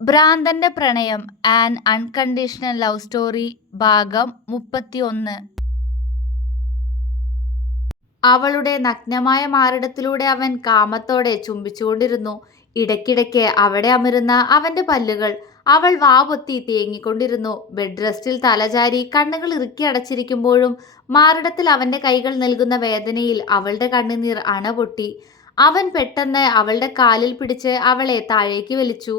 ഭ്രാന്തന്റെ പ്രണയം an unconditional love story ഭാഗം 31. അവളുടെ നഗ്നമായ മാറിടത്തിലൂടെ അവൻ കാമത്തോടെ ചുംബിച്ചുകൊണ്ടിരുന്നു. ഇടയ്ക്കിടയ്ക്ക് അവിടെ അമരുന്ന അവന്റെ പല്ലുകൾ അവൾ വാപൊത്തി തേങ്ങിക്കൊണ്ടിരുന്നു. ബെഡ് റെസ്റ്റിൽ തലചാരി കണ്ണുകൾ ഇറുക്കി അടച്ചിരിക്കുമ്പോഴും മാറിടത്തിൽ അവന്റെ കൈകൾ നൽകുന്ന വേദനയിൽ അവളുടെ കണ്ണുനീർ അണപൊട്ടി. അവൻ പെട്ടെന്ന് അവളുടെ കാലിൽ പിടിച്ച് അവളെ താഴേക്ക് വലിച്ചു.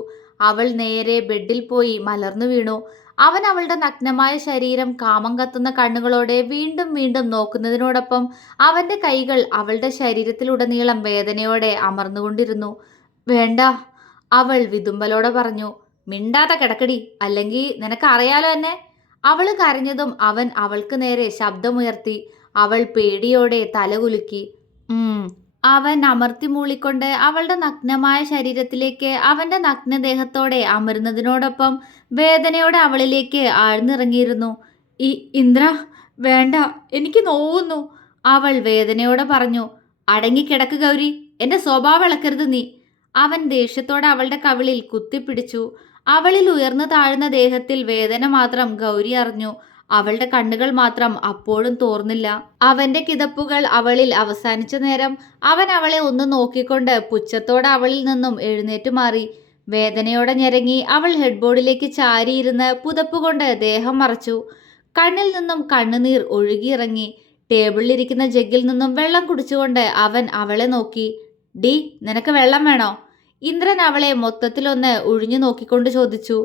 അവൾ നേരെ ബെഡിൽ പോയി മലർന്നു വീണു. അവൻ അവളുടെ നഗ്നമായ ശരീരം കാമം കത്തുന്ന കണ്ണുകളോടെ വീണ്ടും വീണ്ടും നോക്കുന്നതിനോടൊപ്പം അവന്റെ കൈകൾ അവളുടെ ശരീരത്തിലുടനീളം വേദനയോടെ അമർന്നുകൊണ്ടിരുന്നു. വേണ്ട, അവൾ വിതുമ്പലോടെ പറഞ്ഞു. മിണ്ടാതെ കിടക്കടി, അല്ലെങ്കിൽ നിനക്ക് അറിയാലോ എന്നെ. അവള് കരഞ്ഞതും അവൻ അവൾക്ക് നേരെ ശബ്ദമുയർത്തി. അവൾ പേടിയോടെ തലകുലുക്കി. അവൻ അമർത്തി മൂളിക്കൊണ്ട് അവളുടെ നഗ്നമായ ശരീരത്തിലേക്ക് അവന്റെ നഗ്നദേഹത്തോടെ അമരുന്നതിനോടൊപ്പം വേദനയോടെ അവളിലേക്ക് ആഴ്ന്നിറങ്ങിയിരുന്നു. ഇന്ദ്ര, വേണ്ട, എനിക്ക് നോവുന്നു, അവൾ വേദനയോടെ പറഞ്ഞു. അടങ്ങിക്കിടക്ക് ഗൗരി, എന്റെ സ്വഭാവം ഇളക്കരുത് നീ. അവൻ ദേഷ്യത്തോടെ അവളുടെ കവിളിൽ കുത്തിപ്പിടിച്ചു. അവളിൽ ഉയർന്നു താഴ്ന്ന ദേഹത്തിൽ വേദന മാത്രം ഗൗരി അറിഞ്ഞു. അവളുടെ കണ്ണുകൾ മാത്രം അപ്പോഴും തോർന്നില്ല. അവന്റെ കിതപ്പുകൾ അവളിൽ അവസാനിച്ച നേരം അവൻ അവളെ ഒന്ന് നോക്കിക്കൊണ്ട് പുച്ഛത്തോടെ അവളിൽ നിന്നും എഴുന്നേറ്റു മാറി. വേദനയോടെ ഞെരങ്ങി അവൾ ഹെഡ്ബോർഡിലേക്ക് ചാരിയിരുന്ന് പുതപ്പുകൊണ്ട് ദേഹം മറച്ചു. കണ്ണിൽ നിന്നും കണ്ണുനീർ ഒഴുകിയിറങ്ങി. ടേബിളിലിരിക്കുന്ന ജഗ്ഗിൽ നിന്നും വെള്ളം കുടിച്ചുകൊണ്ട് അവൻ അവളെ നോക്കി. ഡി, നിനക്ക് വെള്ളം വേണോ? ഇന്ദ്രൻ അവളെ മൊത്തത്തിലൊന്ന് ഒഴിഞ്ഞു നോക്കിക്കൊണ്ട് ചോദിച്ചു.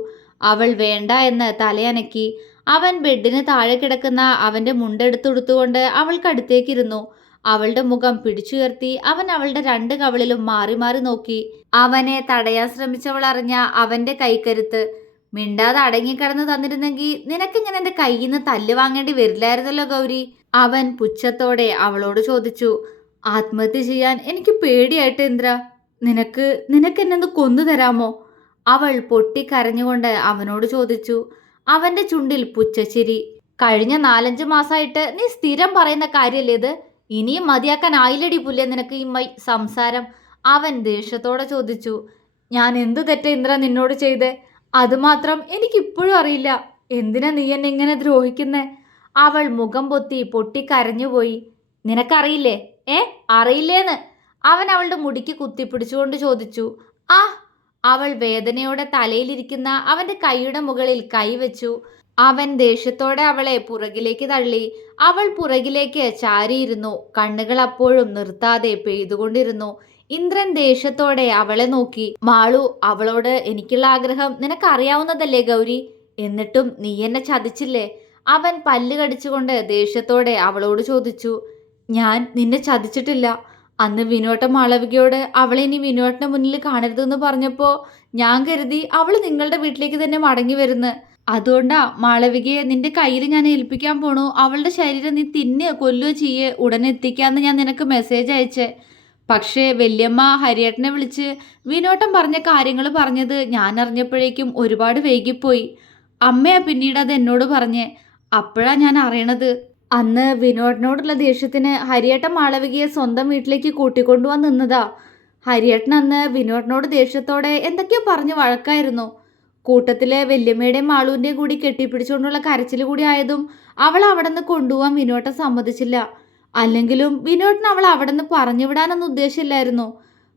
അവൾ വേണ്ട എന്ന് തലയനക്കി. അവൻ ബെഡിന് താഴെ കിടക്കുന്ന അവന്റെ മുണ്ടെടുത്തുടുത്തുകൊണ്ട് അവൾക്കടുത്തേക്കിരുന്നു. അവളുടെ മുഖം പിടിച്ചുയർത്തി അവൻ അവളുടെ രണ്ട് കവിളിലും മാറി മാറി നോക്കി. അവനെ തടയാൻ ശ്രമിച്ചവൾ അറിഞ്ഞ അവന്റെ കൈക്കരുത്ത്. മിണ്ടാതെ അടങ്ങിക്കിടന്ന് തന്നിരുന്നെങ്കിൽ നിനക്കിങ്ങനെ എന്റെ കയ്യിൽ നിന്ന് തല്ല് വാങ്ങേണ്ടി വരില്ലായിരുന്നല്ലോ ഗൗരി, അവൻ പുച്ഛത്തോടെ അവളോട് ചോദിച്ചു. ആത്മഹത്യ ചെയ്യാൻ എനിക്ക് പേടിയായിട്ട് ഇന്ദ്ര. നിനക്കെന്നെന്ന് കൊന്നു തരാമോ? അവൾ പൊട്ടിക്കരഞ്ഞുകൊണ്ട് അവനോട് ചോദിച്ചു. അവന്റെ ചുണ്ടിൽ പുച്ഛച്ചിരി. കഴിഞ്ഞ 4-5 മാസമായിട്ട് നീ സ്ഥിരം പറയുന്ന കാര്യല്ലേ ഇത്? ഇനിയും മതിയാക്കാനായില്ലടി പുല്ലേ നിനക്ക് ഈ സംസാരം, അവൻ ദേഷ്യത്തോടെ ചോദിച്ചു. ഞാൻ എന്ത് തെറ്റ ഇന്ദ്ര നിന്നോട് ചെയ്തേ? അതുമാത്രം എനിക്കിപ്പോഴും അറിയില്ല. എന്തിനാ നീ എന്നെ ഇങ്ങനെ ദ്രോഹിക്കുന്നേ? അവൾ മുഖം പൊത്തി പൊട്ടിക്കരഞ്ഞുപോയി. നിനക്കറിയില്ലേ? അറിയില്ലേന്ന് അവൻ അവളുടെ മുടിക്ക് കുത്തിപ്പിടിച്ചുകൊണ്ട് ചോദിച്ചു. ആ, അവൾ വേദനയോടെ തലയിലിരിക്കുന്ന അവന്റെ കൈയുടെ മുകളിൽ കൈവച്ചു. അവൻ ദേഷ്യത്തോടെ അവളെ പുറകിലേക്ക് തള്ളി. അവൾ പുറകിലേക്ക് ചാരിയിരുന്നു. കണ്ണുകൾ അപ്പോഴും നിർത്താതെ പെയ്തുകൊണ്ടിരുന്നു. ഇന്ദ്രൻ ദേഷ്യത്തോടെ അവളെ നോക്കി. മാളു, അവളോട് എനിക്കുള്ള ആഗ്രഹം നിനക്കറിയാവുന്നതല്ലേ ഗൗരി? എന്നിട്ടും നീ എന്നെ ചതിച്ചില്ലേ? അവൻ പല്ല് കടിച്ചുകൊണ്ട് ദേഷ്യത്തോടെ അവളോട് ചോദിച്ചു. ഞാൻ നിന്നെ ചതിച്ചിട്ടില്ല. അന്ന് വിനോട്ട മാളവികയോട് അവളെ ഇനി വിനോട്ടിന്റെ മുന്നിൽ കാണരുതെന്ന് പറഞ്ഞപ്പോൾ ഞാൻ കരുതി അവൾ നിങ്ങളുടെ വീട്ടിലേക്ക് തന്നെ മടങ്ങി വരുന്നു. അതുകൊണ്ടാ മാളവികയെ നിന്റെ കയ്യിൽ ഞാൻ ഏൽപ്പിക്കാൻ പോണു. അവളുടെ ശരീരം നീ തിന്നുകയോ കൊല്ലുകയോ ചെയ്യേ, ഉടനെ എത്തിക്കാമെന്ന് ഞാൻ നിനക്ക് മെസ്സേജ് അയച്ചേ. പക്ഷേ വല്യമ്മ ഹരിയേട്ടനെ വിളിച്ച് വിനോട്ടം പറഞ്ഞ കാര്യങ്ങൾ പറഞ്ഞത് ഞാൻ അറിഞ്ഞപ്പോഴേക്കും ഒരുപാട് വൈകിപ്പോയി. അമ്മയാ പിന്നീട് അത് എന്നോട് പറഞ്ഞേ. അപ്പോഴാ ഞാൻ അറിയണത്. അന്ന് വിനോദിനോടുള്ള ദേഷ്യത്തിന് ഹരിയേട്ടൻ മാളവികയെ സ്വന്തം വീട്ടിലേക്ക് കൂട്ടിക്കൊണ്ടുപോകാൻ നിന്നതാ. ഹരിയേട്ടൻ അന്ന് വിനോദിനോട് ദേഷ്യത്തോടെ എന്തൊക്കെയോ പറഞ്ഞ് വഴക്കായിരുന്നു. കൂട്ടത്തിലെ വല്യമ്മയുടെയും മാളുവിൻ്റെയും കൂടി കെട്ടിപ്പിടിച്ചുകൊണ്ടുള്ള കരച്ചിൽ കൂടി ആയതും അവൾ അവിടെ നിന്ന് കൊണ്ടുപോകാൻ വിനോട്ടൻ സമ്മതിച്ചില്ല. അല്ലെങ്കിലും വിനോദിന് അവൾ അവിടെ നിന്ന് പറഞ്ഞു വിടാനൊന്നും ഉദ്ദേശമില്ലായിരുന്നു.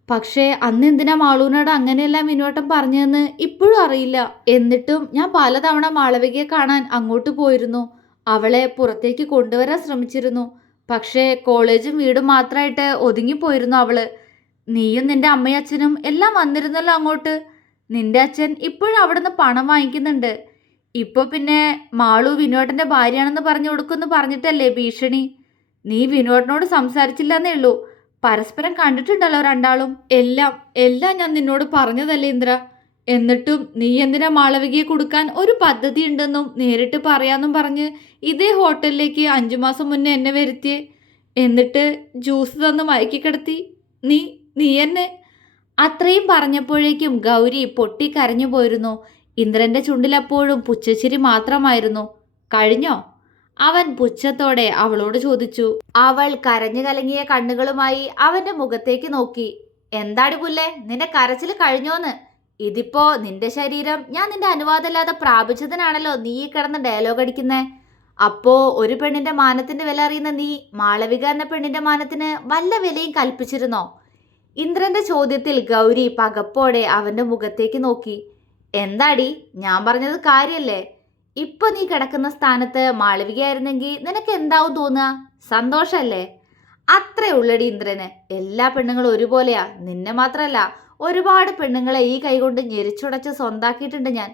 പക്ഷേ അന്ന് എന്തിനാ മാളുവിനോട് അങ്ങനെയെല്ലാം വിനോട്ടൻ പറഞ്ഞതെന്ന് ഇപ്പോഴും അറിയില്ല. എന്നിട്ടും ഞാൻ പലതവണ മാളവികയെ കാണാൻ അങ്ങോട്ട് പോയിരുന്നു. അവളെ പുറത്തേക്ക് കൊണ്ടുവരാൻ ശ്രമിച്ചിരുന്നു. പക്ഷേ കോളേജും വീടും മാത്രമായിട്ട് ഒതുങ്ങിപ്പോയിരുന്നു അവള്. നീയും നിന്റെ അമ്മയും അച്ഛനും എല്ലാം വന്നിരുന്നല്ലോ അങ്ങോട്ട്. നിന്റെ അച്ഛൻ ഇപ്പോഴും അവിടെ നിന്ന് പണം വാങ്ങിക്കുന്നുണ്ട്. ഇപ്പോൾ പിന്നെ മാളു വിനോദന്റെ ഭാര്യയാണെന്ന് പറഞ്ഞു കൊടുക്കുമെന്ന് പറഞ്ഞിട്ടല്ലേ ഭീഷണി. നീ വിനോദിനോട് സംസാരിച്ചില്ലെന്നേ ഉള്ളൂ. പരസ്പരം കണ്ടിട്ടുണ്ടല്ലോ രണ്ടാളും. എല്ലാം ഞാൻ നിന്നോട് പറഞ്ഞതല്ലേ ഇന്ദ്ര. എന്നിട്ടും നീ എന്തിനാ മാളവികയെ കൊടുക്കാൻ ഒരു പദ്ധതി ഉണ്ടെന്നും നേരിട്ട് പറയാമെന്നും പറഞ്ഞ് ഇതേ ഹോട്ടലിലേക്ക് 5 മാസം മുന്നേ എന്നെ വരുത്തിയേ. എന്നിട്ട് ജ്യൂസ് തന്ന് മയക്കിക്കിടത്തി. നീ എന്നെ. അത്രയും പറഞ്ഞപ്പോഴേക്കും ഗൗരി പൊട്ടിക്കരഞ്ഞു പോയിരുന്നു. ഇന്ദ്രന്റെ ചുണ്ടിലപ്പോഴും പുച്ഛച്ചിരി മാത്രമായിരുന്നു. കഴിഞ്ഞോ? അവൻ പുച്ഛത്തോടെ അവളോട് ചോദിച്ചു. അവൾ കരഞ്ഞു കലങ്ങിയ കണ്ണുകളുമായി അവന്റെ മുഖത്തേക്ക് നോക്കി. എന്താടി പുല്ലേ, നിന്റെ കരച്ചിൽ കഴിഞ്ഞോന്ന്? ഇതിപ്പോ നിന്റെ ശരീരം ഞാൻ നിന്റെ അനുവാദമില്ലാതെ പ്രാപിച്ചതിനാണല്ലോ നീ ഈ കിടന്ന് ഡയലോഗ് അടിക്കുന്നേ. അപ്പോ ഒരു പെണ്ണിന്റെ മാനത്തിന്റെ വില അറിയുന്ന നീ മാളവിക എന്ന പെണ്ണിന്റെ മാനത്തിന് വല്ല വിലയും കൽപ്പിച്ചിരുന്നോ? ഇന്ദ്രന്റെ ചോദ്യത്തിൽ ഗൗരി പകപ്പോടെ അവന്റെ മുഖത്തേക്ക് നോക്കി. എന്താടി, ഞാൻ പറഞ്ഞത് കാര്യല്ലേ? ഇപ്പൊ നീ കിടക്കുന്ന സ്ഥാനത്ത് മാളവികയായിരുന്നെങ്കിൽ നിനക്ക് എന്താവും തോന്നുക? സന്തോഷല്ലേ? അത്രേ ഉള്ളടി ഇന്ദ്രന്. എല്ലാ പെണ്ണുങ്ങളും ഒരുപോലെയാ. നിന്നെ മാത്രല്ല, ഒരുപാട് പെണ്ണുങ്ങളെ ഈ കൈകൊണ്ട് ഞെരിച്ചുടച്ച് സ്വന്താക്കിയിട്ടുണ്ട് ഞാൻ.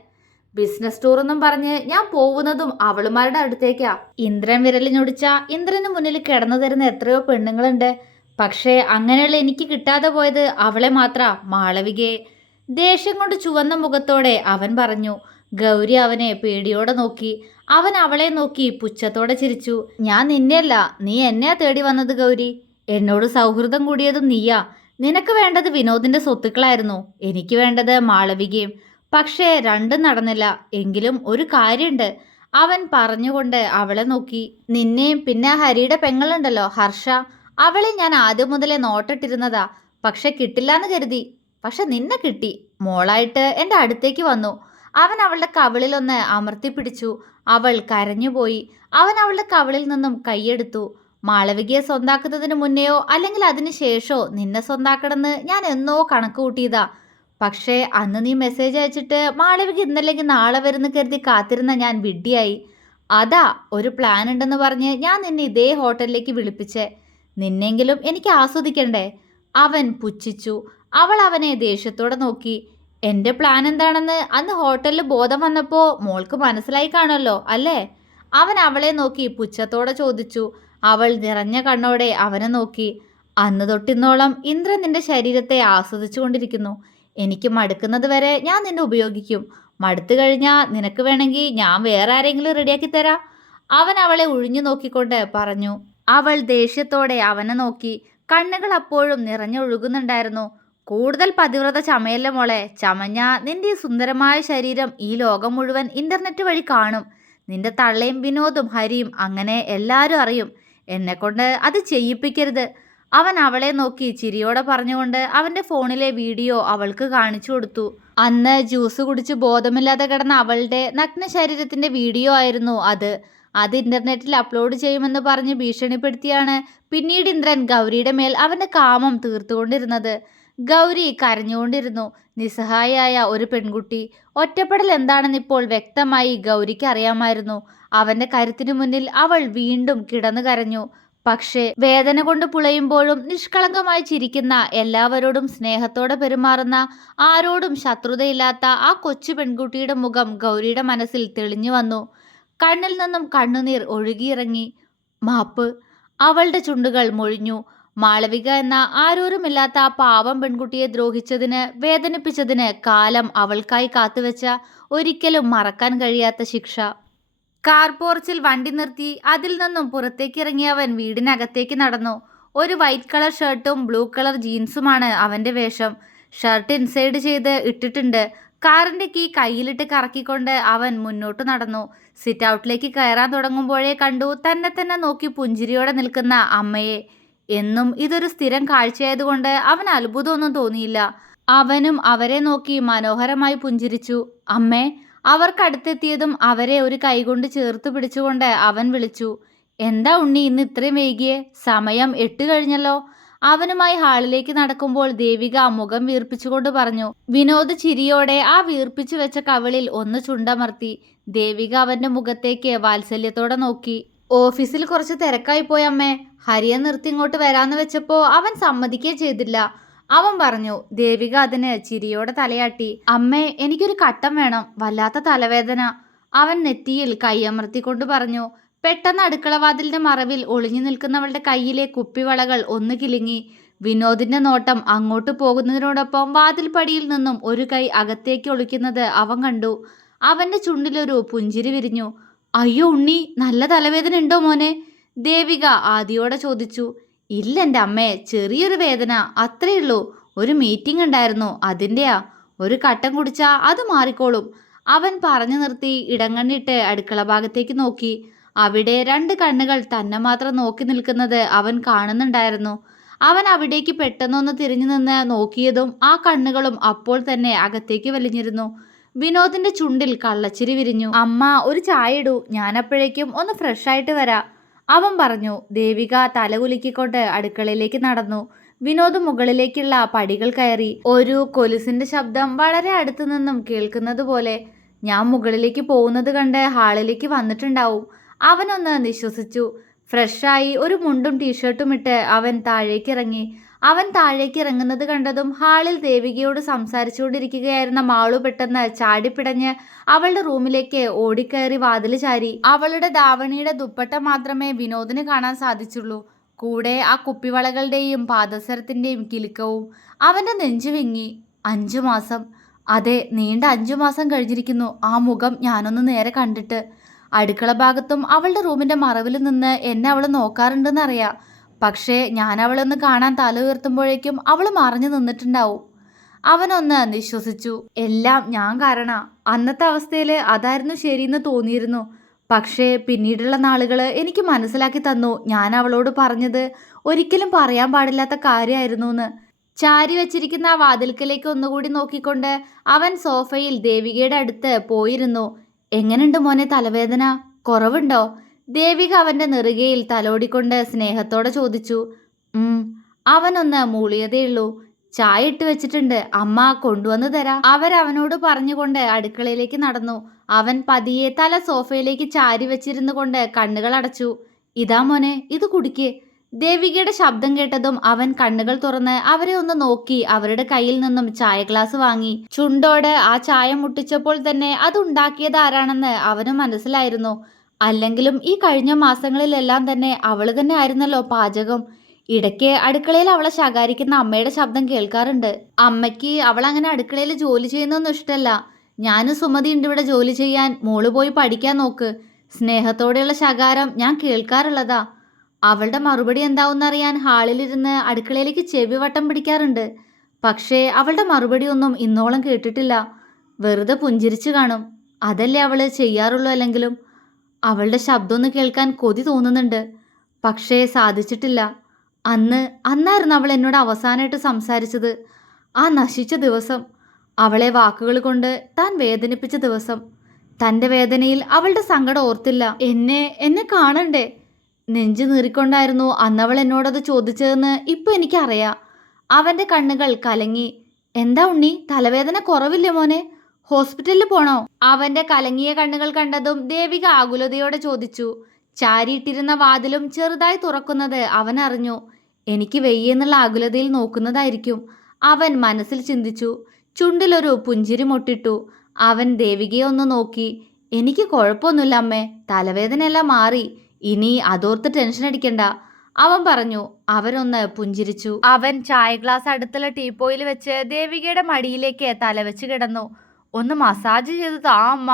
ബിസിനസ് ടൂർ എന്നും പറഞ്ഞ് ഞാൻ പോകുന്നതും അവളുമാരുടെ അടുത്തേക്കാ. ഇന്ദ്രൻ വിരലിഞ്ഞൊടിച്ച ഇന്ദ്രന് മുന്നിൽ കിടന്നു തരുന്ന എത്രയോ പെണ്ണുങ്ങളുണ്ട്. പക്ഷേ അങ്ങനെയുള്ള എനിക്ക് കിട്ടാതെ പോയത് അവളെ മാത്ര, മാളവികയെ. ദേഷ്യം കൊണ്ട് ചുവന്ന മുഖത്തോടെ അവൻ പറഞ്ഞു. ഗൗരി അവനെ പേടിയോടെ നോക്കി. അവൻ അവളെ നോക്കി പുച്ഛത്തോടെ ചിരിച്ചു. ഞാൻ നിന്നെയല്ല, നീ എന്നെയാ തേടി വന്നത് ഗൗരി. എന്നോട് സൗഹൃദം കൂടിയതും നീയാ. നിനക്ക് വേണ്ടത് വിനോദിന്റെ സ്വത്തുക്കളായിരുന്നു, എനിക്ക് വേണ്ടത് മാളവികയും. പക്ഷേ രണ്ടും നടന്നില്ല. എങ്കിലും ഒരു കാര്യമുണ്ട്, അവൻ പറഞ്ഞുകൊണ്ട് അവളെ നോക്കി. നിന്നെയും പിന്നെ ഹരിയുടെ പെങ്ങളുണ്ടല്ലോ ഹർഷ, അവളെ ഞാൻ ആദ്യം മുതലേ നോട്ടിട്ടിരുന്നതാ. പക്ഷെ കിട്ടില്ലാന്ന് കരുതി. പക്ഷെ നിന്നെ കിട്ടി. മോളായിട്ട് എൻ്റെ അടുത്തേക്ക് വന്നു. അവൻ അവളുടെ കവിളിലൊന്ന് അമർത്തിപ്പിടിച്ചു. അവൾ കരഞ്ഞുപോയി. അവൻ അവളുടെ കവിളിൽ നിന്നും കൈയെടുത്തു. മാളവികയെ സ്വന്താക്കുന്നതിന് മുന്നെയോ അല്ലെങ്കിൽ അതിന് ശേഷമോ നിന്നെ സ്വന്താക്കണമെന്ന് ഞാൻ എന്നോ കണക്ക് കൂട്ടിയതാ. പക്ഷേ അന്ന് നീ മെസ്സേജ് അയച്ചിട്ട് മാളവിക ഇന്നല്ലെങ്കിൽ നാളെ വരുന്ന കരുതി കാത്തിരുന്ന ഞാൻ വിഡ്ഢിയായി. അതാ ഒരു പ്ലാൻ ഉണ്ടെന്ന് പറഞ്ഞ് ഞാൻ നിന്നെ ഇതേ ഹോട്ടലിലേക്ക് വിളിപ്പിച്ചേ. നിന്നെങ്കിലും എനിക്ക് ആസ്വദിക്കണ്ടേ? അവൻ പുച്ഛിച്ചു. അവൾ അവനെ ദേഷ്യത്തോടെ നോക്കി. എൻ്റെ പ്ലാൻ എന്താണെന്ന് അന്ന് ഹോട്ടലിൽ ബോധം വന്നപ്പോൾ മോൾക്ക് മനസ്സിലായി കാണുമല്ലോ അല്ലേ? അവൻ അവളെ നോക്കി പുച്ഛത്തോടെ ചോദിച്ചു. അവൾ നിറഞ്ഞ കണ്ണോടെ അവനെ നോക്കി. അന്ന് തൊട്ടിന്നോളം ഇന്ദ്രൻ നിന്റെ ശരീരത്തെ ആസ്വദിച്ചു കൊണ്ടിരിക്കുന്നു. എനിക്ക് മടുക്കുന്നത് വരെ ഞാൻ നിന്നെ ഉപയോഗിക്കും. മടുത്തു കഴിഞ്ഞാൽ നിനക്ക് വേണമെങ്കിൽ ഞാൻ വേറെ ആരെങ്കിലും റെഡിയാക്കി തരാം. അവൻ അവളെ ഒഴിഞ്ഞു നോക്കിക്കൊണ്ട് പറഞ്ഞു. അവൾ ദേഷ്യത്തോടെ അവനെ നോക്കി. കണ്ണുകൾ അപ്പോഴും നിറഞ്ഞൊഴുകുന്നുണ്ടായിരുന്നു. കൂടുതൽ പതിവ്രത ചമയല്ല മോളെ. ചമഞ്ഞ നിന്റെ ഈ സുന്ദരമായ ശരീരം ഈ ലോകം മുഴുവൻ ഇന്റർനെറ്റ് വഴി കാണും. നിന്റെ തള്ളയും വിനോദും ഹരിയും അങ്ങനെ എല്ലാവരും അറിയും. എന്നെക്കൊണ്ട് അത് ചെയ്യിപ്പിക്കരുത്. അവൻ അവളെ നോക്കി ചിരിയോടെ പറഞ്ഞുകൊണ്ട് അവൻ്റെ ഫോണിലെ വീഡിയോ അവൾക്ക് കാണിച്ചു കൊടുത്തു. അന്ന് ജ്യൂസ് കുടിച്ച് ബോധമില്ലാതെ കിടന്ന അവളുടെ നഗ്ന ശരീരത്തിൻ്റെ വീഡിയോ ആയിരുന്നു അത്. അത് ഇന്റർനെറ്റിൽ അപ്ലോഡ് ചെയ്യുമെന്ന് പറഞ്ഞ് ഭീഷണിപ്പെടുത്തിയാണ് പിന്നീട് ഇന്ദ്രൻ ഗൗരിയുടെ മേൽ അവൻ്റെ കാമം തീർത്തുകൊണ്ടിരുന്നത്. ഗൗരി കരഞ്ഞുകൊണ്ടിരുന്നു. നിസ്സഹായയായ ഒരു പെൺകുട്ടി. ഒറ്റപ്പെടൽ എന്താണെന്ന് ഇപ്പോൾ വ്യക്തമായി ഗൗരിക്ക് അറിയാമായിരുന്നു. അവൻ്റെ കരുത്തിനു മുന്നിൽ അവൾ വീണ്ടും കിടന്നു കരഞ്ഞു. പക്ഷേ വേദന കൊണ്ട് പുളയുമ്പോഴും നിഷ്കളങ്കമായി ചിരിക്കുന്ന, എല്ലാവരോടും സ്നേഹത്തോടെ പെരുമാറുന്ന, ആരോടും ശത്രുതയില്ലാത്ത ആ കൊച്ചു പെൺകുട്ടിയുടെ മുഖം ഗൗരിയുടെ മനസ്സിൽ തെളിഞ്ഞു വന്നു. കണ്ണിൽ നിന്നും കണ്ണുനീർ ഒഴുകിയിറങ്ങി. മാപ്പ്. അവളുടെ ചുണ്ടുകൾ മൊഴിഞ്ഞു. മാളവിക എന്ന ആരോരുമില്ലാത്ത ആ പാവം പെൺകുട്ടിയെ ദ്രോഹിച്ചതിന്, വേദനിപ്പിച്ചതിന് കാലം അവൾക്കായി കാത്തുവെച്ച ഒരിക്കലും മറക്കാൻ കഴിയാത്ത ശിക്ഷ. കാർ പോർച്ചിൽ വണ്ടി നിർത്തി അതിൽ നിന്നും പുറത്തേക്കിറങ്ങി അവൻ വീടിനകത്തേക്ക് നടന്നു. ഒരു വൈറ്റ് കളർ ഷർട്ടും ബ്ലൂ കളർ ജീൻസുമാണ് അവൻ്റെ വേഷം. ഷർട്ട് ഇൻസൈഡ് ചെയ്ത് ഇട്ടിട്ടുണ്ട്. കാറിൻ്റെ കീ കയ്യിലിട്ട് കറക്കിക്കൊണ്ട് അവൻ മുന്നോട്ട് നടന്നു. സിറ്റ് ഔട്ടിലേക്ക് കയറാൻ തുടങ്ങുമ്പോഴേ കണ്ടു തന്നെ തന്നെ നോക്കി പുഞ്ചിരിയോടെ നിൽക്കുന്ന അമ്മയെ. എന്നും ഇതൊരു സ്ഥിരം കാഴ്ചയായതുകൊണ്ട് അവൻ അത്ഭുതമൊന്നും തോന്നിയില്ല. അവനും അവരെ നോക്കി മനോഹരമായി പുഞ്ചിരിച്ചു. അമ്മേ. അവർക്കടുത്തെത്തിയതും അവരെ ഒരു കൈകൊണ്ട് ചേർത്ത് പിടിച്ചുകൊണ്ട് അവൻ വിളിച്ചു. എന്താ ഉണ്ണി ഇന്ന് ഇത്രയും വൈകിയേ? സമയം 8 കഴിഞ്ഞല്ലോ. അവനുമായി ഹാളിലേക്ക് നടക്കുമ്പോൾ ദേവിക മുഖം വീർപ്പിച്ചുകൊണ്ട് പറഞ്ഞു. വിനോദ് ചിരിയോടെ ആ വീർപ്പിച്ചു വെച്ച കവിളിൽ ഒന്ന് ചുണ്ടമർത്തി. ദേവിക അവന്റെ മുഖത്തേക്ക് വാത്സല്യത്തോടെ നോക്കി. ഓഫീസിൽ കുറച്ച് തിരക്കായി പോയമ്മേ. ഹരിയെ നിർത്തി ഇങ്ങോട്ട് വരാന്ന് വെച്ചപ്പോൾ അവൻ സമ്മതിക്കുകയും ചെയ്തില്ല. അവൻ പറഞ്ഞു. ദേവിക അതിന് ചിരിയോടെ തലയാട്ടി. അമ്മേ, എനിക്കൊരു കട്ടൻ വേണം, വല്ലാത്ത തലവേദന. അവൻ നെറ്റിയിൽ കൈയമർത്തിക്കൊണ്ട് പറഞ്ഞു. പെട്ടെന്ന് അടുക്കളവാതിലിന്റെ മറവിൽ ഒളിഞ്ഞു നിൽക്കുന്നവളുടെ കയ്യിലെ കുപ്പിവളകൾ ഒന്ന് കിലുങ്ങി. വിനോദിന്റെ നോട്ടം അങ്ങോട്ട് പോകുന്നതിനോടൊപ്പം വാതിൽപ്പടിയിൽ നിന്നും ഒരു കൈ അകത്തേക്ക് ഒളിക്കുന്നത് അവൻ കണ്ടു. അവന്റെ ചുണ്ടിലൊരു പുഞ്ചിരി വിരിഞ്ഞു. അയ്യോ ഉണ്ണി, നല്ല തലവേദന ഉണ്ടോ മോനെ? ദേവിക ആദിയോടെ ചോദിച്ചു. ഇല്ല എൻ്റെ അമ്മേ, ചെറിയൊരു വേദന, അത്രയുള്ളൂ. ഒരു മീറ്റിംഗ് ഉണ്ടായിരുന്നു, അതിൻ്റെയാ. ഒരു കട്ടൻ കുടിച്ചാ അത് മാറിക്കോളും. അവൻ പറഞ്ഞു നിർത്തി ഇടങ്ങണ്ണിട്ട് അടുക്കള ഭാഗത്തേക്ക് നോക്കി. അവിടെ 2 കണ്ണുകൾ തന്നെ മാത്രം നോക്കി നിൽക്കുന്നത് അവൻ കാണുന്നുണ്ടായിരുന്നു. അവൻ അവിടേക്ക് പെട്ടെന്നൊന്ന് തിരിഞ്ഞു നിന്ന് നോക്കിയതും ആ കണ്ണുകളും അപ്പോൾ തന്നെ അകത്തേക്ക് വലിഞ്ഞിരുന്നു. വിനോദിന്റെ ചുണ്ടിൽ കള്ളച്ചിരി വിരിഞ്ഞു. അമ്മ ഒരു ചായ ഇടൂ, ഞാനപ്പോഴേക്കും ഒന്ന് ഫ്രഷ് ആയിട്ട് വരാം, അവൻ പറഞ്ഞു. ദേവിക തലകുലുക്കിക്കൊണ്ട് അടുക്കളയിലേക്ക് നടന്നു. വിനോദ് മുകളിലേക്കുള്ള പടികൾ കയറി. ഒരു കൊലുസിന്റെ ശബ്ദം വളരെ അടുത്തു നിന്നും കേൾക്കുന്നത് പോലെ. ഞാൻ മുകളിലേക്ക് പോകുന്നത് കണ്ട് ഹാളിലേക്ക് വന്നിട്ടുണ്ടാവും, അവനൊന്ന് നിശ്വസിച്ചു. ഫ്രഷായി ഒരു മുണ്ടും ടീഷർട്ടും ഇട്ട് അവൻ താഴേക്ക് ഇറങ്ങി. അവൻ താഴേക്ക് ഇറങ്ങുന്നത് കണ്ടതും ഹാളിൽ ദേവികയോട് സംസാരിച്ചുകൊണ്ടിരിക്കുകയായിരുന്ന മാളു പെട്ടെന്ന് ചാടിപ്പിടഞ്ഞ് അവളുടെ റൂമിലേക്ക് ഓടിക്കയറി വാതില് ചാരി. അവളുടെ ധാവണിയുടെ ദുപ്പട്ട മാത്രമേ വിനോദിന് കാണാൻ സാധിച്ചുള്ളൂ. കൂടെ ആ കുപ്പിവളകളുടെയും പാദസരത്തിന്റെയും കിലുക്കവും. അവന്റെ നെഞ്ചു വിങ്ങി. 5 മാസം, അതെ, നീണ്ട 5 മാസം കഴിഞ്ഞിരിക്കുന്നു ആ മുഖം ഞാനൊന്ന് നേരെ കണ്ടിട്ട്. അടുക്കള ഭാഗത്തും അവളുടെ റൂമിന്റെ മറവിൽ നിന്ന് എന്നെ അവൾ നോക്കാറുണ്ടെന്നറിയാം. പക്ഷേ ഞാൻ അവളൊന്ന് കാണാൻ തല ഉയർത്തുമ്പോഴേക്കും അവൾ മറഞ്ഞു നിന്നിട്ടുണ്ടാവും. അവനൊന്ന് നിശ്വസിച്ചു. എല്ലാം ഞാൻ കാരണം. അന്നത്തെ അവസ്ഥയിൽ അതായിരുന്നു ശരിയെന്ന് തോന്നിയിരുന്നു. പക്ഷേ പിന്നീടുള്ള നാളുകൾ എനിക്ക് മനസ്സിലാക്കി തന്നു ഞാൻ അവളോട് പറഞ്ഞത് ഒരിക്കലും പറയാൻ പാടില്ലാത്ത കാര്യമായിരുന്നു എന്ന്. ചാരി വെച്ചിരിക്കുന്ന ആ വാതിൽക്കലേക്ക് ഒന്നുകൂടി നോക്കിക്കൊണ്ട് അവൻ സോഫയിൽ ദേവികയുടെ അടുത്ത് പോയിരുന്നു. എങ്ങനെയുണ്ട് മോനെ തലവേദന, കുറവുണ്ടോ? ദേവിക അവന്റെ നെറുകയിൽ തലോടിക്കൊണ്ട് സ്നേഹത്തോടെ ചോദിച്ചു. അവനൊന്ന് മൂളിയതേയുള്ളൂ. ചായ ഇട്ട് വെച്ചിട്ടുണ്ട്, അമ്മ കൊണ്ടുവന്ന് തരാം, അവനോട് പറഞ്ഞുകൊണ്ട് അടുക്കളയിലേക്ക് നടന്നു. അവൻ പതിയെ തല സോഫയിലേക്ക് ചാരി വെച്ചിരുന്നു കൊണ്ട് കണ്ണുകൾ അടച്ചു. ഇതാ മോനെ, ഇത് കുടിക്ക്. ദേവികയുടെ ശബ്ദം കേട്ടതും അവൻ കണ്ണുകൾ തുറന്ന് അവരെ ഒന്ന് നോക്കി അവരുടെ കയ്യിൽ നിന്നും ചായ ഗ്ലാസ് വാങ്ങി. ചുണ്ടോട് ആ ചായ മുട്ടിച്ചപ്പോൾ തന്നെ അതുണ്ടാക്കിയത് ആരാണെന്ന് അവന് മനസ്സിലായിരുന്നു. അല്ലെങ്കിലും ഈ കഴിഞ്ഞ മാസങ്ങളിലെല്ലാം തന്നെ അവള് തന്നെ ആയിരുന്നല്ലോ പാചകം. ഇടയ്ക്ക് അടുക്കളയിൽ അവളെ ശകാരിക്കുന്ന അമ്മയുടെ ശബ്ദം കേൾക്കാറുണ്ട്. അമ്മയ്ക്ക് അവളങ്ങനെ അടുക്കളയിൽ ജോലി ചെയ്യുന്നൊന്നും ഇഷ്ടമല്ല. ഞാനും സുമതി ഉണ്ട് ഇവിടെ ജോലി ചെയ്യാൻ, മോള് പോയി പഠിക്കാൻ നോക്ക്. സ്നേഹത്തോടെയുള്ള ശകാരം ഞാൻ കേൾക്കാറുള്ളതാ. അവളുടെ മറുപടി എന്താവുന്നറിയാൻ ഹാളിലിരുന്ന് അടുക്കളയിലേക്ക് ചെവി വട്ടം പിടിക്കാറുണ്ട്. പക്ഷേ അവളുടെ മറുപടി ഒന്നും ഇന്നോളം കേട്ടിട്ടില്ല. വെറുതെ പുഞ്ചിരിച്ചു കാണും. അതല്ലേ അവള് ചെയ്യാറുള്ളൂ. അല്ലെങ്കിലും അവളുടെ ശബ്ദമൊന്ന് കേൾക്കാൻ കൊതി തോന്നുന്നുണ്ട്. പക്ഷേ സാധിച്ചിട്ടില്ല. അന്നായിരുന്നു അവൾ എന്നോട് അവസാനമായിട്ട് സംസാരിച്ചത്. ആ നശിച്ച ദിവസം, അവളെ വാക്കുകൾ കൊണ്ട് താൻ വേദനിപ്പിച്ച ദിവസം. തൻ്റെ വേദനയിൽ അവളുടെ സങ്കടം ഓർത്തില്ല. എന്നെ കാണണ്ടേ? നെഞ്ചു നീറിക്കൊണ്ടായിരുന്നു അന്നവൾ എന്നോടത് ചോദിച്ചതെന്ന് ഇപ്പൊ എനിക്കറിയാം. അവന്റെ കണ്ണുകൾ കലങ്ങി. എന്താ ഉണ്ണി, തലവേദന കുറവില്ലേ മോനെ? ഹോസ്പിറ്റലിൽ പോണോ? അവന്റെ കലങ്ങിയ കണ്ണുകൾ കണ്ടതും ദേവിക ആകുലതയോടെ ചോദിച്ചു. ചാരിയിട്ടിരുന്ന വാതിലും ചെറുതായി തുറക്കുന്നത് അവൻ അറിഞ്ഞു. എനിക്ക് വെയ്യെന്നുള്ള ആകുലതയിൽ നോക്കുന്നതായിരിക്കും, അവൻ മനസ്സിൽ ചിന്തിച്ചു. ചുണ്ടിലൊരു പുഞ്ചിരി മൊട്ടിട്ടു. അവൻ ദേവികയെ ഒന്ന് നോക്കി. എനിക്ക് കുഴപ്പമൊന്നുമില്ല അമ്മേ, തലവേദനയെല്ലാം മാറി, ഇനി അതോർത്ത് ടെൻഷൻ അടിക്കണ്ട, അവൻ പറഞ്ഞു. അവരൊന്ന് പുഞ്ചിരിച്ചു. അവൻ ചായ ഗ്ലാസ് അടുത്തുള്ള ടീപ്പോയിൽ വെച്ച് ദേവികയുടെ മടിയിലേക്ക് തലവെച്ച് കിടന്നു. ഒന്ന് മസാജ് ചെയ്ത് താ അമ്മ,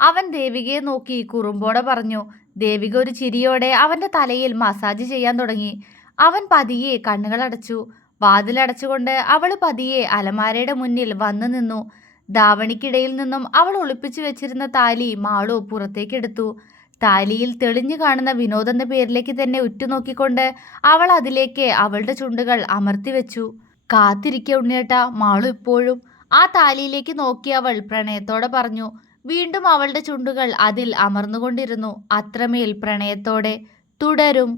അവൻ ദേവികയെ നോക്കി കുറുമ്പോടെ പറഞ്ഞു. ദേവിക ഒരു ചിരിയോടെ അവന്റെ തലയിൽ മസാജ് ചെയ്യാൻ തുടങ്ങി. അവൻ പതിയെ കണ്ണുകളടച്ചു. വാതിലടച്ചുകൊണ്ട് അവൾ പതിയെ അലമാരയുടെ മുന്നിൽ വന്നു നിന്നു. ധാവണിക്കിടയിൽ നിന്നും അവൾ ഒളിപ്പിച്ചു വെച്ചിരുന്ന താലി മാളു പുറത്തേക്കെടുത്തു. താലിയിൽ തെളിഞ്ഞു കാണുന്ന വിനോദ് എന്ന പേരിലേക്ക് തന്നെ ഉറ്റുനോക്കിക്കൊണ്ട് അവൾ അതിലേക്ക് അവളുടെ ചുണ്ടുകൾ അമർത്തി വെച്ചു. കാത്തിരിക്കുക ഉണ്ണിയേട്ടാ, മാളു ഇപ്പോഴും, ആ താലിയിലേക്ക് നോക്കി അവൾ പ്രണയത്തോടെ പറഞ്ഞു. വീണ്ടും അവളുടെ ചുണ്ടുകൾ അതിൽ അമർന്നുകൊണ്ടിരുന്നു, അത്രമേൽ പ്രണയത്തോടെ. തുടരും.